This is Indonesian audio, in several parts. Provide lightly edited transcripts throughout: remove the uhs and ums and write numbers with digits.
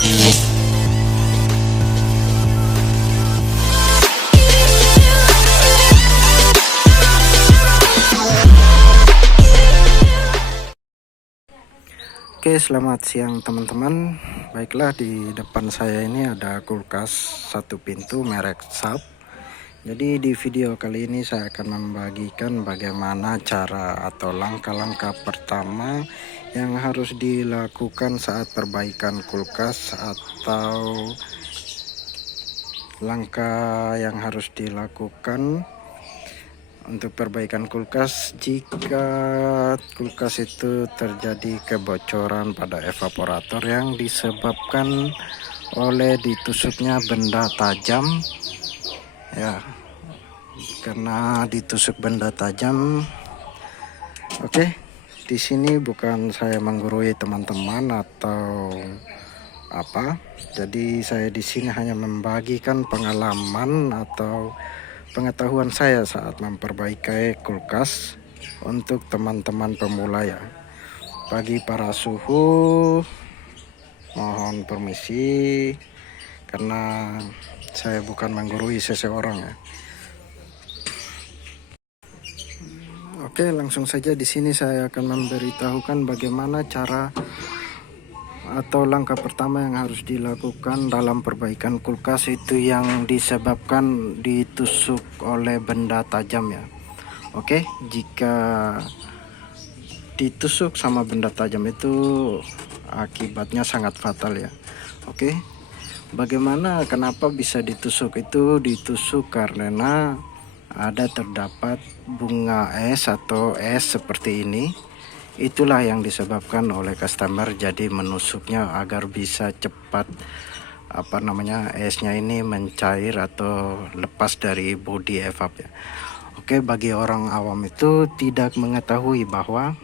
Oke, selamat siang teman-teman. Baiklah, di depan saya ini ada kulkas satu pintu merek Sharp. Jadi di video kali ini saya akan membagikan bagaimana cara atau langkah-langkah pertama yang harus dilakukan saat perbaikan kulkas, atau langkah yang harus dilakukan untuk perbaikan kulkas jika kulkas itu terjadi kebocoran pada evaporator yang disebabkan oleh ditusuknya benda tajam ya. Karena ditusuk benda tajam. Oke, di sini bukan saya menggurui teman-teman atau apa. Jadi saya di sini hanya membagikan pengalaman atau pengetahuan saya saat memperbaiki kulkas untuk teman-teman pemula ya. Bagi para suhu, mohon permisi karena saya bukan menggurui seseorang ya. Oke, langsung saja di sini saya akan memberitahukan bagaimana cara atau langkah pertama yang harus dilakukan dalam perbaikan kulkas itu yang disebabkan ditusuk oleh benda tajam ya. Oke, jika ditusuk sama benda tajam itu akibatnya sangat fatal ya. Oke, bagaimana, kenapa bisa ditusuk? Itu ditusuk karena terdapat bunga es atau es seperti ini. Itulah yang disebabkan oleh customer, jadi menusuknya agar bisa cepat esnya ini mencair atau lepas dari bodi evap ya. Oke, bagi orang awam itu tidak mengetahui bahwa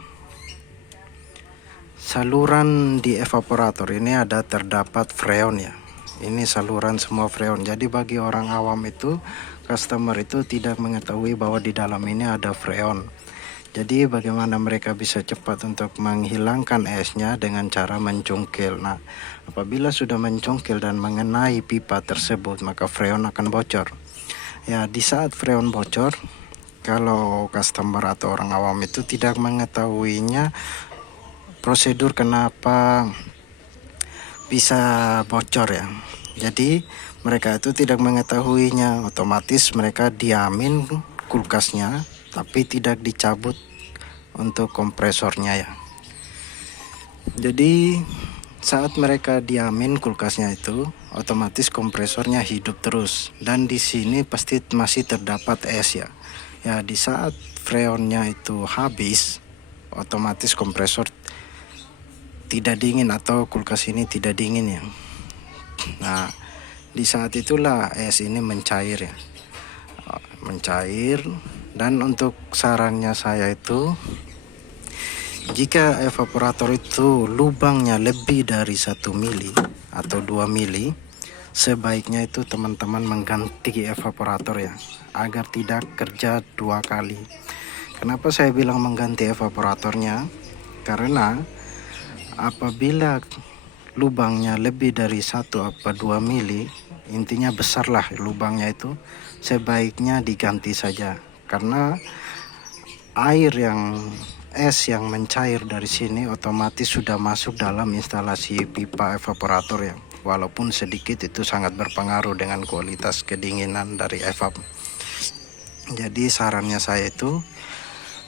saluran di evaporator ini terdapat freon ya. Ini saluran semua freon. Jadi bagi orang awam itu, customer itu tidak mengetahui bahwa di dalam ini ada freon. Jadi bagaimana mereka bisa cepat untuk menghilangkan esnya dengan cara mencungkil. Nah, apabila sudah mencungkil dan mengenai pipa tersebut, maka freon akan bocor. Ya, di saat freon bocor, kalau customer atau orang awam itu tidak mengetahuinya prosedur kenapa bisa bocor ya. Jadi mereka itu tidak mengetahuinya, otomatis mereka diamin kulkasnya tapi tidak dicabut untuk kompresornya ya. Jadi saat mereka diamin kulkasnya itu, otomatis kompresornya hidup terus, dan di sini pasti masih terdapat es ya. Ya, di saat freonnya itu habis, otomatis kompresor tidak dingin atau kulkas ini tidak dingin ya. Nah, di saat itulah es ini mencair ya. Mencair. Dan untuk sarannya saya itu, jika evaporator itu lubangnya lebih dari 1 mili atau 2 mili, sebaiknya itu teman-teman mengganti evaporator ya, agar tidak kerja 2 kali. Kenapa saya bilang mengganti evaporatornya? Karena apabila lubangnya lebih dari 1 atau 2 mili, intinya besarlah lubangnya itu, sebaiknya diganti saja. Karena es yang mencair dari sini otomatis sudah masuk dalam instalasi pipa evaporator ya. Walaupun sedikit, itu sangat berpengaruh dengan kualitas kedinginan dari evap. Jadi sarannya saya itu,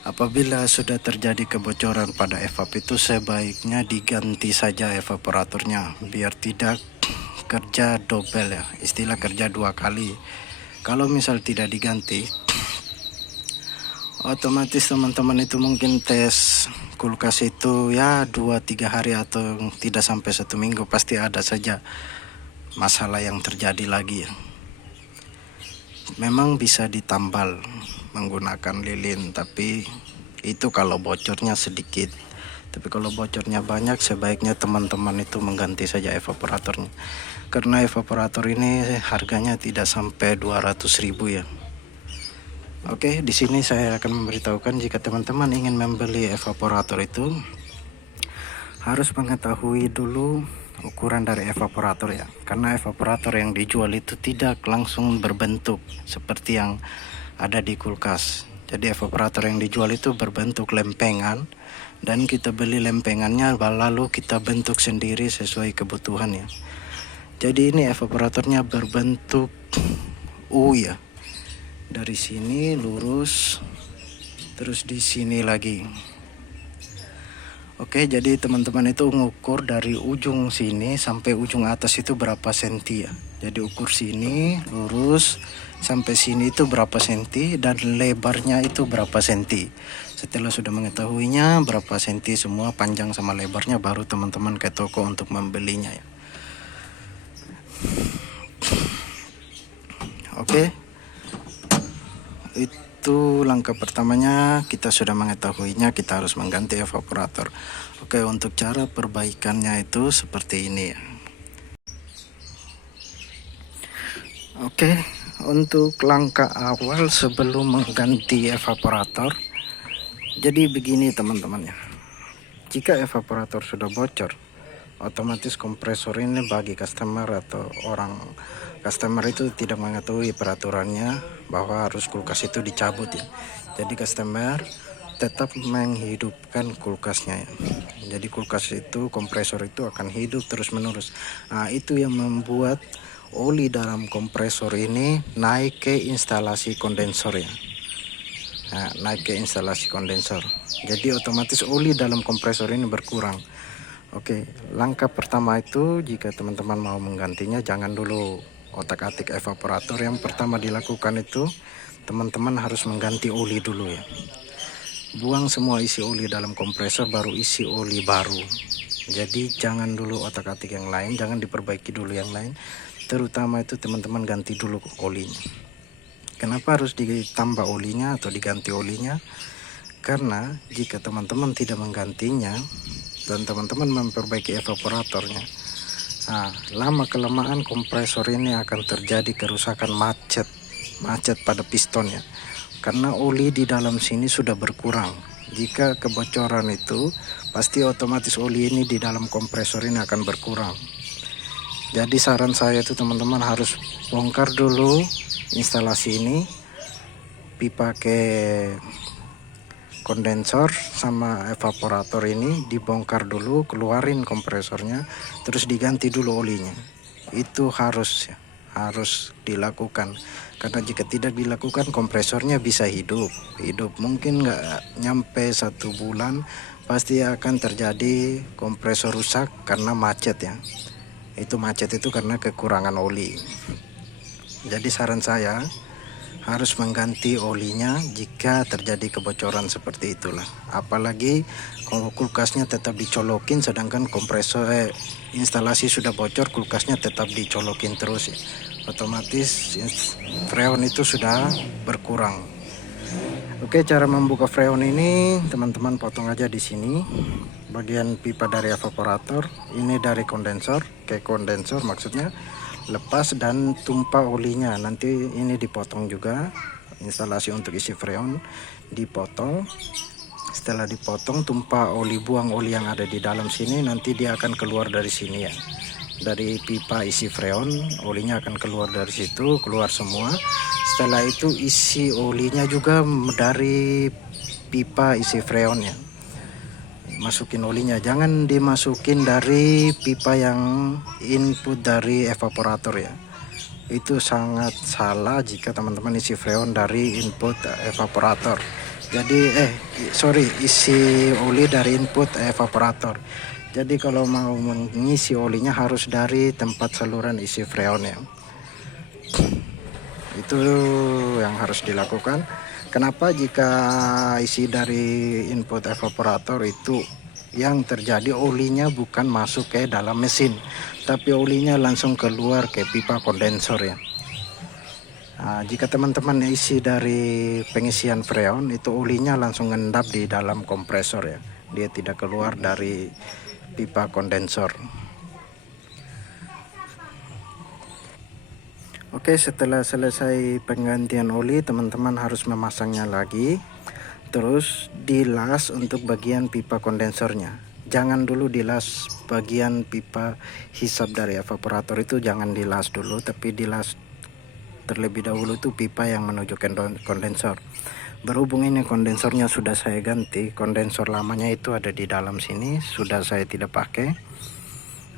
apabila sudah terjadi kebocoran pada evap itu, sebaiknya diganti saja evaporatornya biar tidak kerja double ya, istilah kerja 2 kali. Kalau misal tidak diganti, otomatis teman-teman itu mungkin tes kulkas itu ya 2-3 hari atau tidak sampai 1 minggu, pasti ada saja masalah yang terjadi lagi ya. Memang bisa ditambal menggunakan lilin, tapi itu kalau bocornya sedikit. Tapi kalau bocornya banyak, sebaiknya teman-teman itu mengganti saja evaporatornya. Karena evaporator ini harganya tidak sampai 200.000 ya. Oke, di sini saya akan memberitahukan jika teman-teman ingin membeli evaporator itu harus mengetahui dulu ukuran dari evaporator ya, karena evaporator yang dijual itu tidak langsung berbentuk seperti yang ada di kulkas. Jadi evaporator yang dijual itu berbentuk lempengan, dan kita beli lempengannya lalu kita bentuk sendiri sesuai kebutuhan ya. Jadi ini evaporatornya berbentuk U ya, dari sini lurus terus di sini lagi. Oke, jadi teman-teman itu ngukur dari ujung sini sampai ujung atas itu berapa senti ya. Jadi ukur sini lurus sampai sini itu berapa senti, dan lebarnya itu berapa senti. Setelah sudah mengetahuinya berapa senti semua panjang sama lebarnya, baru teman-teman ke toko untuk membelinya ya. Oke, itu langkah pertamanya. Kita sudah mengetahuinya, kita harus mengganti evaporator. Oke, untuk cara perbaikannya itu seperti ini ya. Oke, untuk langkah awal sebelum mengganti evaporator, jadi begini teman-teman ya. Jika evaporator sudah bocor, otomatis kompresor ini bagi customer atau orang customer itu tidak mengetahui peraturannya bahwa harus kulkas itu dicabut ya. Jadi customer tetap menghidupkan kulkasnya ya. Jadi kulkas itu, kompresor itu akan hidup terus menerus. Nah, itu yang membuat oli dalam kompresor ini naik ke instalasi kondensor ya. Nah, naik ke instalasi kondensor. Jadi otomatis oli dalam kompresor ini berkurang. Oke, langkah pertama itu jika teman-teman mau menggantinya, jangan dulu otak-atik evaporator. Yang pertama dilakukan itu teman-teman harus mengganti oli dulu ya. Buang semua isi oli dalam kompresor, baru isi oli baru. Jadi jangan dulu otak-atik yang lain, jangan diperbaiki dulu yang lain. Terutama itu teman-teman ganti dulu olinya. Kenapa harus ditambah olinya atau diganti olinya? Karena jika teman-teman tidak menggantinya dan teman-teman memperbaiki evaporatornya, nah, lama kelamaan kompresor ini akan terjadi kerusakan, macet pada pistonnya, karena oli di dalam sini sudah berkurang. Jika kebocoran itu pasti otomatis oli ini di dalam kompresor ini akan berkurang. Jadi saran saya itu teman-teman harus bongkar dulu instalasi ini, pipa ke kondensor sama evaporator ini dibongkar dulu, keluarin kompresornya, terus diganti dulu olinya. Itu harus dilakukan, karena jika tidak dilakukan kompresornya bisa hidup mungkin nggak nyampe 1 bulan pasti akan terjadi kompresor rusak karena macet ya. Itu macet itu karena kekurangan oli. Jadi saran saya harus mengganti olinya jika terjadi kebocoran seperti itulah. Apalagi kalau kulkasnya tetap dicolokin sedangkan kompresor instalasi sudah bocor, kulkasnya tetap dicolokin terus ya. Otomatis freon itu sudah berkurang. Oke, cara membuka freon ini teman-teman potong aja di sini. Bagian pipa dari evaporator, ini dari kondensor ke kondensor maksudnya, lepas dan tumpah olinya. Nanti ini dipotong juga, instalasi untuk isi freon dipotong. Setelah dipotong, tumpah oli, buang oli yang ada di dalam sini, nanti dia akan keluar dari sini ya. Dari pipa isi freon, olinya akan keluar dari situ, keluar semua. Setelah itu isi olinya juga dari pipa isi freon ya. Masukin olinya, jangan dimasukin dari pipa yang input dari evaporator ya. Itu sangat salah jika teman-teman isi freon dari input evaporator. Jadi isi oli dari input evaporator. Jadi kalau mau mengisi olinya harus dari tempat saluran isi freon ya. Itu yang harus dilakukan. Kenapa jika isi dari input evaporator itu yang terjadi olinya bukan masuk ke dalam mesin, tapi olinya langsung keluar ke pipa kondensor ya. Nah, jika teman-teman isi dari pengisian freon itu olinya langsung ngendap di dalam kompresor ya, dia tidak keluar dari pipa kondensor. Oke, setelah selesai penggantian oli, teman-teman harus memasangnya lagi, terus dilas untuk bagian pipa kondensornya. jangan dulu dilas bagian pipa hisap dari evaporator itu, jangan dilas dulu, tapi dilas terlebih dahulu itu pipa yang menuju kondensor. Berhubung ini kondensornya sudah saya ganti, kondensor lamanya itu ada di dalam sini, sudah saya tidak pakai.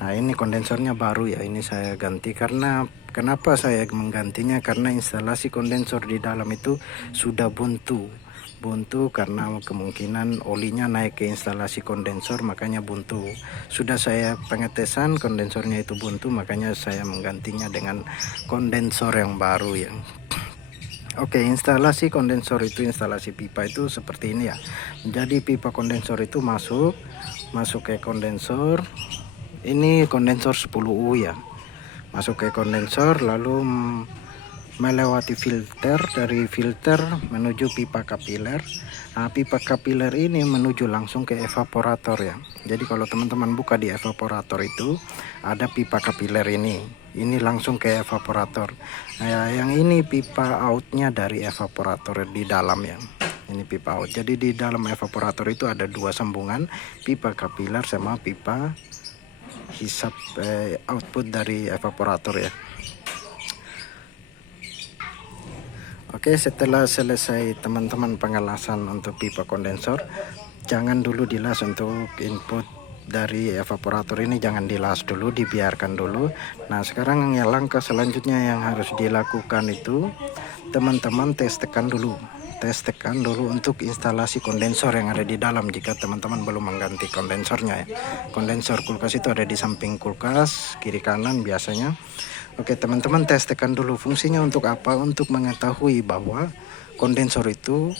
Nah ini kondensornya baru ya, ini saya ganti. Karena kenapa saya menggantinya, karena instalasi kondensor di dalam itu sudah buntu karena kemungkinan olinya naik ke instalasi kondensor, makanya buntu. Sudah saya pengetesan kondensornya itu buntu, makanya saya menggantinya dengan kondensor yang baru ya. Oke, instalasi kondensor itu, instalasi pipa itu seperti ini ya. Jadi pipa kondensor itu masuk ke kondensor. Ini kondensor 10U ya, masuk ke kondensor, lalu melewati filter, dari filter menuju pipa kapiler. Nah, pipa kapiler ini menuju langsung ke evaporator ya. Jadi kalau teman-teman buka di evaporator itu ada pipa kapiler ini langsung ke evaporator. Nah, yang ini pipa outnya dari evaporator di dalam ya. Ini pipa out. Jadi di dalam evaporator itu ada dua sambungan, pipa kapiler sama pipa hisap output dari evaporator ya. Oke, setelah selesai teman-teman pengelasan untuk pipa kondensor, jangan dulu dilas untuk input dari evaporator ini, jangan dilas dulu, dibiarkan dulu. Nah sekarang yang langkah selanjutnya yang harus dilakukan itu, teman-teman tes tekan dulu untuk instalasi kondensor yang ada di dalam, jika teman-teman belum mengganti kondensornya ya. Kondensor kulkas itu ada di samping kulkas, kiri kanan biasanya. Oke, teman-teman tes tekan dulu. Fungsinya untuk apa? Untuk mengetahui bahwa kondensor itu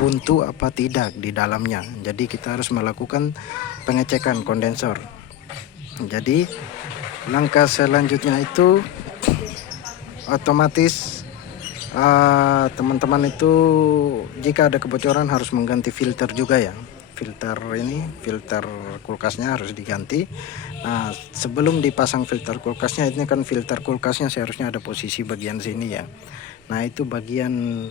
buntu apa tidak di dalamnya. Jadi kita harus melakukan pengecekan kondensor. Jadi langkah selanjutnya itu otomatis teman-teman itu jika ada kebocoran harus mengganti filter juga ya. Filter kulkasnya harus diganti. Nah sebelum dipasang filter kulkasnya, ini kan filter kulkasnya seharusnya ada posisi bagian sini ya. Nah itu bagian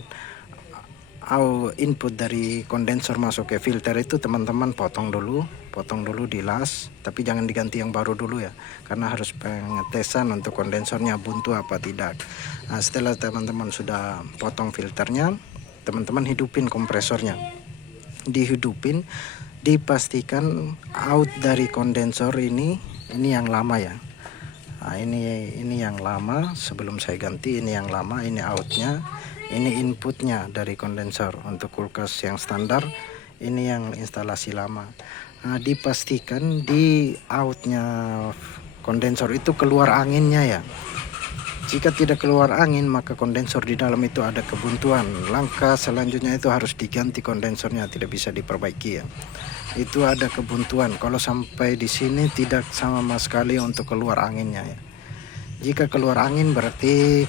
input dari kondensor masuk ke filter itu teman-teman potong dulu dilas, tapi jangan diganti yang baru dulu ya, karena harus pengetesan untuk kondensornya buntu apa tidak. Nah setelah teman-teman sudah potong filternya, teman-teman hidupin kompresornya, dihidupin, dipastikan out dari kondensor ini yang lama ya. Nah ini yang lama, sebelum saya ganti ini yang lama, ini outnya, ini inputnya dari kondensor. Untuk kulkas yang standar ini yang instalasi lama. Nah dipastikan di outnya kondensor itu keluar anginnya ya. Jika tidak keluar angin, maka kondensor di dalam itu ada kebuntuan. Langkah selanjutnya itu harus diganti kondensornya, tidak bisa diperbaiki ya. Itu ada kebuntuan. Kalau sampai di sini tidak sama sekali untuk keluar anginnya ya. Jika keluar angin berarti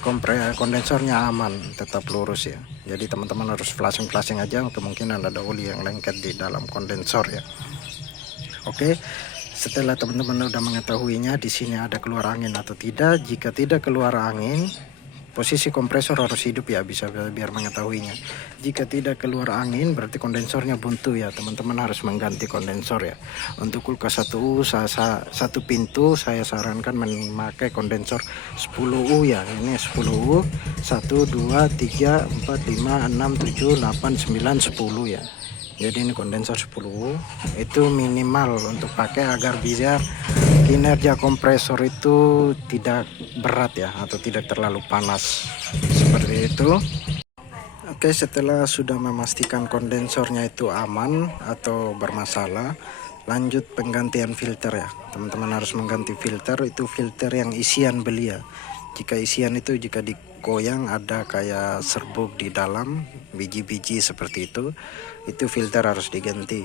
kondensornya aman, tetap lurus ya. Jadi teman-teman harus flashing aja, kemungkinan ada oli yang lengket di dalam kondensor ya. Oke. Setelah teman-teman udah mengetahuinya di sini ada keluar angin atau tidak, jika tidak keluar angin, posisi kompresor harus hidup ya, bisa biar mengetahuinya. Jika tidak keluar angin berarti kondensornya buntu ya, teman-teman harus mengganti kondensor ya. Untuk kulkas 1U satu pintu saya sarankan memakai kondensor 10U ya. Ini 10U 1 2 3 4 5 6 7 8 9 10 ya. Jadi ini kondensor 10 itu minimal untuk pakai agar bisa kinerja kompresor itu tidak berat ya, atau tidak terlalu panas seperti itu. Oke, setelah sudah memastikan kondensornya itu aman atau bermasalah, lanjut penggantian filter ya. Teman-teman harus mengganti filter, itu filter yang isian beli ya. Jika isian itu jika digoyang ada kayak serbuk di dalam, biji-biji seperti itu filter harus diganti.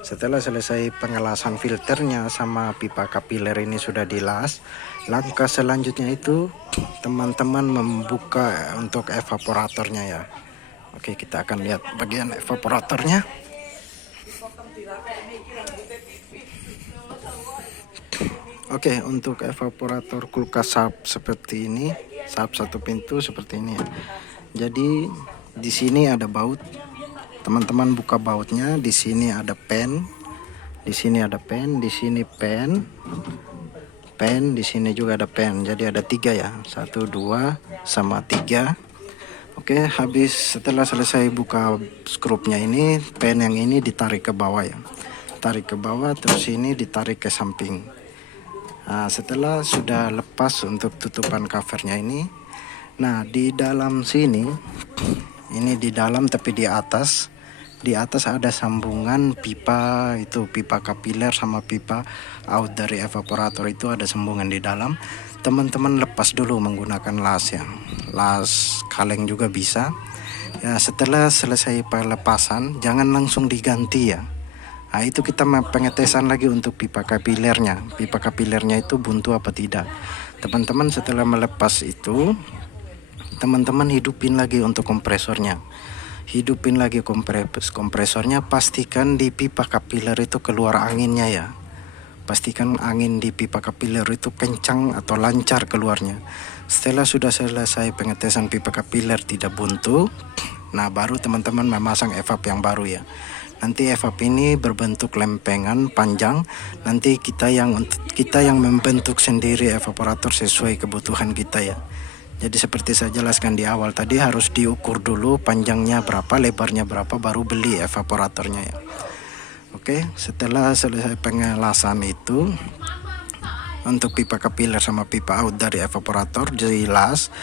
Setelah selesai pengelasan filternya sama pipa kapiler ini sudah dilas, langkah selanjutnya itu teman-teman membuka untuk evaporatornya ya. Oke, kita akan lihat bagian evaporatornya. Oke, untuk evaporator kulkas SAP seperti ini, SAP satu pintu seperti ini ya. Jadi di sini ada baut. Teman-teman buka bautnya, di sini ada pen, Di sini ada pen, di sini pen, di sini juga ada pen. Jadi ada 3 ya, 1, 2, sama 3. Oke, habis setelah selesai buka skrupnya ini, pen yang ini ditarik ke bawah ya, tarik ke bawah, terus ini ditarik ke samping. Nah, setelah sudah lepas untuk tutupan covernya ini, nah di dalam sini, ini di dalam tapi di atas ada sambungan pipa, itu pipa kapiler sama pipa out dari evaporator, itu ada sambungan di dalam. Teman-teman lepas dulu menggunakan las ya, las kaleng juga bisa ya. Setelah selesai pelepasan jangan langsung diganti ya. Nah, itu kita pengetesan lagi untuk pipa kapilernya. Pipa kapilernya itu buntu apa tidak. Teman-teman setelah melepas itu, teman-teman hidupin lagi untuk kompresornya. Hidupin lagi kompresornya, pastikan di pipa kapiler itu keluar anginnya ya. Pastikan angin di pipa kapiler itu kencang atau lancar keluarnya. Setelah sudah selesai pengetesan pipa kapiler tidak buntu, nah baru teman-teman memasang evap yang baru ya. Nanti evap ini berbentuk lempengan panjang. Nanti kita yang membentuk sendiri evaporator sesuai kebutuhan kita ya. Jadi seperti saya jelaskan di awal tadi, harus diukur dulu panjangnya berapa, lebarnya berapa, baru beli evaporatornya ya. Oke, setelah selesai pengelasan itu untuk pipa kapiler sama pipa out dari evaporator dilas.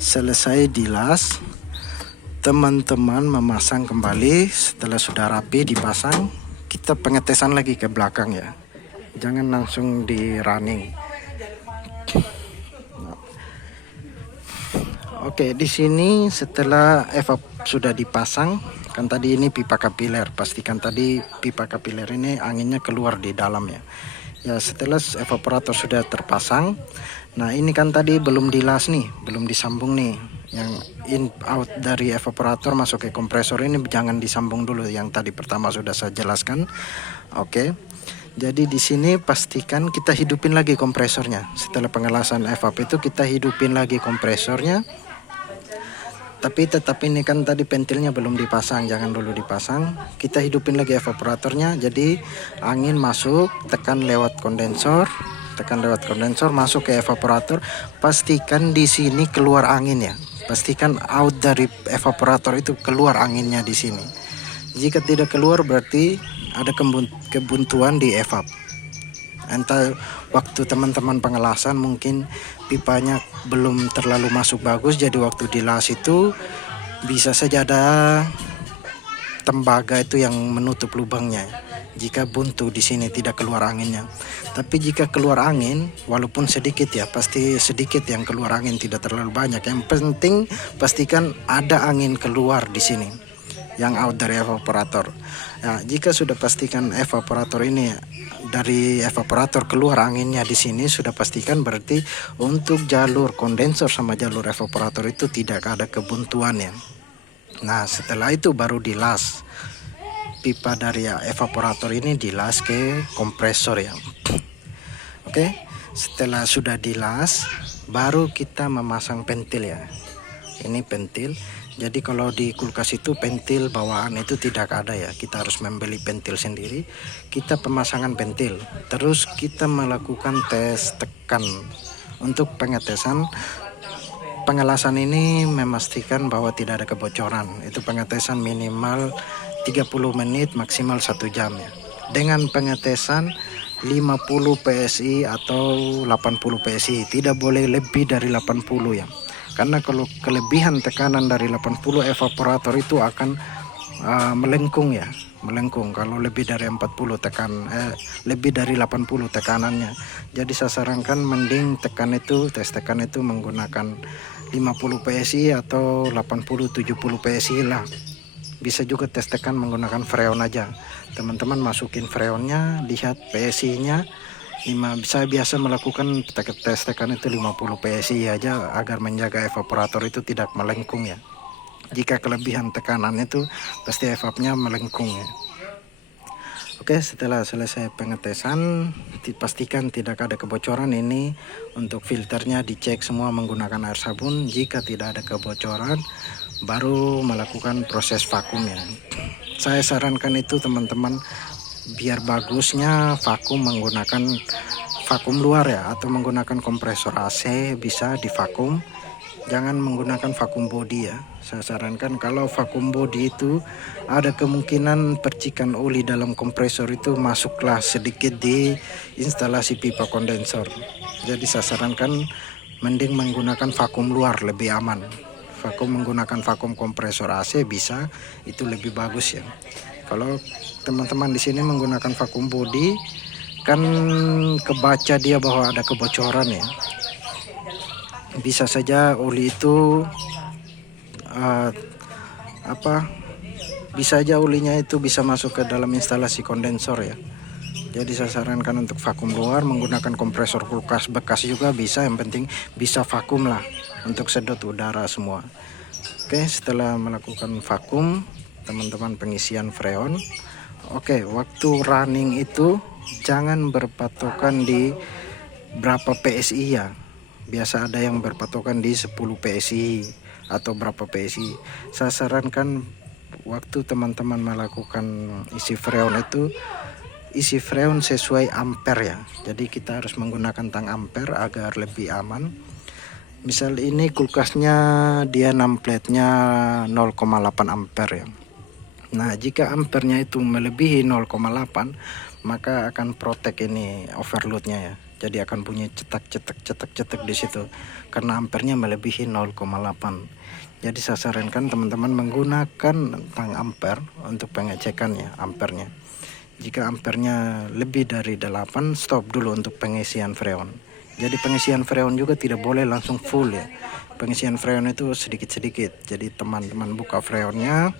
Selesai dilas, teman-teman memasang kembali. Setelah sudah rapi dipasang, kita pengetesan lagi ke belakang ya, jangan langsung di running. Oke, di sini setelah evap sudah dipasang, kan tadi ini pipa kapiler, pastikan tadi pipa kapiler ini anginnya keluar di dalam ya. Ya, setelah evaporator sudah terpasang, nah ini kan tadi belum dilas nih, belum disambung nih. Yang in out dari evaporator masuk ke kompresor ini jangan disambung dulu, yang tadi pertama sudah saya jelaskan. Oke. Jadi di sini pastikan kita hidupin lagi kompresornya. Setelah pengelasan evap itu kita hidupin lagi kompresornya. Tapi tetap ini kan tadi pentilnya belum dipasang, jangan dulu dipasang. Kita hidupin lagi evaporatornya. Jadi angin masuk, tekan lewat kondensor, masuk ke evaporator. Pastikan di sini keluar angin ya. Pastikan out dari evaporator itu keluar anginnya di sini. Jika tidak keluar berarti ada kebuntuan di evap. Entah waktu teman-teman pengelasan mungkin pipanya belum terlalu masuk bagus, jadi waktu dilas itu bisa saja ada tembaga itu yang menutup lubangnya. Jika buntu di sini tidak keluar anginnya. Tapi jika keluar angin, walaupun sedikit ya, pasti sedikit yang keluar angin, tidak terlalu banyak. Yang penting pastikan ada angin keluar di sini, yang out dari evaporator. Nah, jika sudah pastikan evaporator ini dari evaporator keluar anginnya di sini, sudah pastikan berarti untuk jalur kondensor sama jalur evaporator itu tidak ada kebuntuan ya. Nah, setelah itu baru dilas. Pipa dari evaporator ini dilas ke kompresor ya. Oke, setelah sudah dilas, baru kita memasang pentil ya. Ini pentil. Jadi kalau di kulkas itu pentil bawaan itu tidak ada ya, kita harus membeli pentil sendiri. Kita pemasangan pentil, terus kita melakukan tes tekan untuk pengetesan. Pengelasan ini memastikan bahwa tidak ada kebocoran. Itu pengetesan minimal 30 menit, maksimal 1 jam ya. Dengan pengetesan 50 PSI atau 80 PSI, tidak boleh lebih dari 80 ya. Karena kalau kelebihan tekanan dari 80, evaporator itu akan melengkung ya, melengkung. Kalau lebih dari 40 lebih dari 80 tekanannya. Jadi saya sarankan mending tes tekan itu menggunakan 50 PSI atau 80-70 PSI lah. Bisa juga tes tekan menggunakan freon aja. Teman-teman masukin freonnya, lihat PSI-nya. Saya biasa melakukan tes tekan itu 50 PSI aja agar menjaga evaporator itu tidak melengkung ya. Jika kelebihan tekanan itu pasti evapnya melengkung ya. Oke, setelah selesai pengetesan, pastikan tidak ada kebocoran. Ini untuk filternya dicek semua menggunakan air sabun. Jika tidak ada kebocoran, baru melakukan proses vakum ya. Saya sarankan itu teman-teman biar bagusnya vakum menggunakan vakum luar ya, atau menggunakan kompresor AC bisa di vakum, jangan menggunakan vakum body ya. Saya sarankan kalau vakum body itu ada kemungkinan percikan oli dalam kompresor itu masuklah sedikit di instalasi pipa kondensor. Jadi saya sarankan mending menggunakan vakum luar, lebih aman. Vakum menggunakan vakum kompresor AC bisa, itu lebih bagus ya. Kalau teman-teman di sini menggunakan vakum body, kan kebaca dia bahwa ada kebocoran ya. Bisa saja oli itu bisa aja olinya itu bisa masuk ke dalam instalasi kondensor ya. Jadi saya sarankan untuk vakum luar, menggunakan kompresor kulkas bekas juga bisa, yang penting bisa vakum lah untuk sedot udara semua. Oke, setelah melakukan vakum, teman-teman pengisian freon. Oke, waktu running itu jangan berpatokan di berapa PSI ya. Biasa ada yang berpatokan di 10 PSI atau berapa PSI. Saya sarankan waktu teman-teman melakukan isi freon itu, isi freon sesuai ampere ya. Jadi kita harus menggunakan tang ampere agar lebih aman. Misal ini kulkasnya dia nameplate-nya 0,8 ampere ya. Nah, jika ampernya itu melebihi 0,8, maka akan protek ini overloadnya ya. Jadi akan bunyi cetak di situ karena ampernya melebihi 0,8. Jadi saya sarankan teman-teman menggunakan tang ampere untuk pengecekan ya ampernya. Jika ampernya lebih dari 8, stop dulu untuk pengisian freon. Jadi pengisian freon juga tidak boleh langsung full ya. Pengisian freon itu sedikit-sedikit. Jadi teman-teman buka freonnya,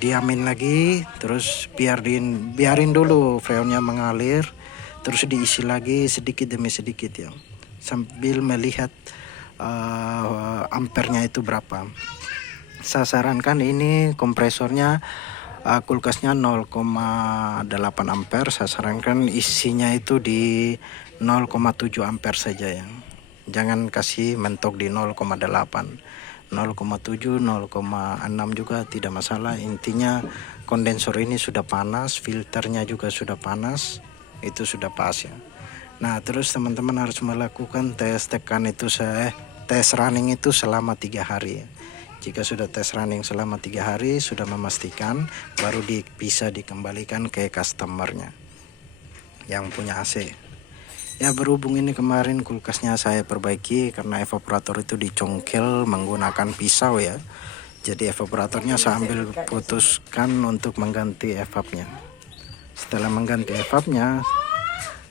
diamin lagi, terus biarin dulu freonnya mengalir, terus diisi lagi sedikit demi sedikit ya, sambil melihat ampernya itu berapa. Saya sarankan ini kompresornya kulkasnya 0,8 ampere. Saya sarankan isinya itu di 0,7 ampere saja ya, jangan kasih mentok di 0,8. 0,7, 0,6 juga tidak masalah. Intinya kondensor ini sudah panas, filternya juga sudah panas, itu sudah pas ya. Nah, terus teman-teman harus melakukan tes tekan itu tes running itu selama 3 hari ya. Jika sudah tes running selama 3 hari, sudah memastikan, baru bisa dikembalikan ke customernya yang punya AC. Ya, berhubung ini kemarin kulkasnya saya perbaiki karena evaporator itu dicongkel menggunakan pisau ya. Jadi evaporatornya saya ambil putuskan untuk mengganti evapnya. Setelah mengganti evapnya,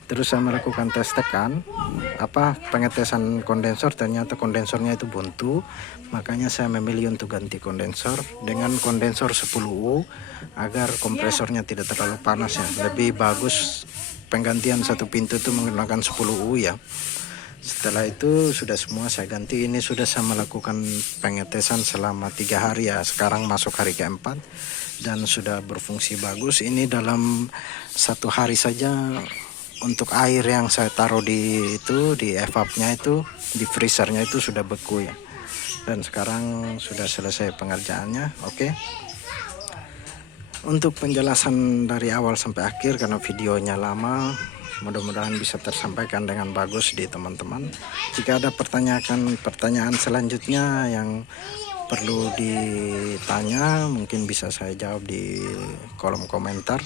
terus saya melakukan tes tekan, pengetesan kondensor. Ternyata kondensornya itu buntu, makanya saya memilih untuk ganti kondensor dengan kondensor 10U agar kompresornya tidak terlalu panas ya. Lebih bagus penggantian satu pintu itu menggunakan 10U ya. Setelah itu sudah semua saya ganti. Ini sudah saya melakukan pengetesan selama 3 hari ya. Sekarang masuk hari keempat dan sudah berfungsi bagus. Ini dalam 1 hari saja untuk air yang saya taruh di evapnya itu, di freezernya itu sudah beku ya. Dan sekarang sudah selesai pengerjaannya. Oke. Untuk penjelasan dari awal sampai akhir, karena videonya lama, mudah-mudahan bisa tersampaikan dengan bagus di teman-teman. Jika ada pertanyaan selanjutnya yang perlu ditanya, mungkin bisa saya jawab di kolom komentar.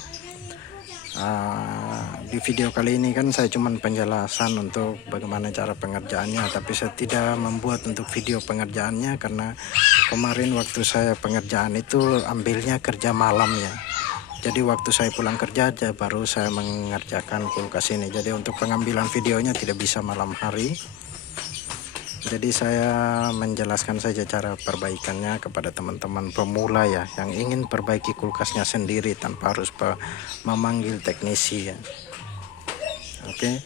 Di video kali ini kan saya cuman penjelasan untuk bagaimana cara pengerjaannya, tapi saya tidak membuat untuk video pengerjaannya karena kemarin waktu saya pengerjaan itu ambilnya kerja malam ya. Jadi waktu saya pulang kerja aja baru saya mengerjakan kulkas ini. Jadi untuk pengambilan videonya tidak bisa malam hari. Jadi saya menjelaskan saja cara perbaikannya kepada teman-teman pemula ya, yang ingin perbaiki kulkasnya sendiri tanpa harus memanggil teknisi ya. Oke.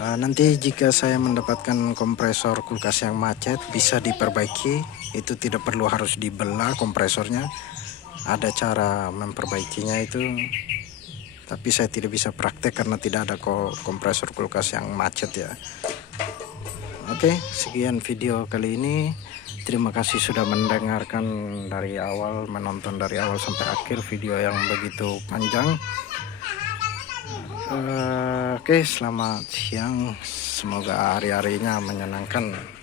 Nanti jika saya mendapatkan kompresor kulkas yang macet, bisa diperbaiki. Itu tidak perlu harus dibelah kompresornya. Ada cara memperbaikinya itu. Tapi saya tidak bisa praktek karena tidak ada kompresor kulkas yang macet ya. Oke, sekian video kali ini. Terima kasih sudah mendengarkan dari awal, menonton dari awal sampai akhir video yang begitu panjang. Oke, selamat siang. Semoga hari-harinya menyenangkan.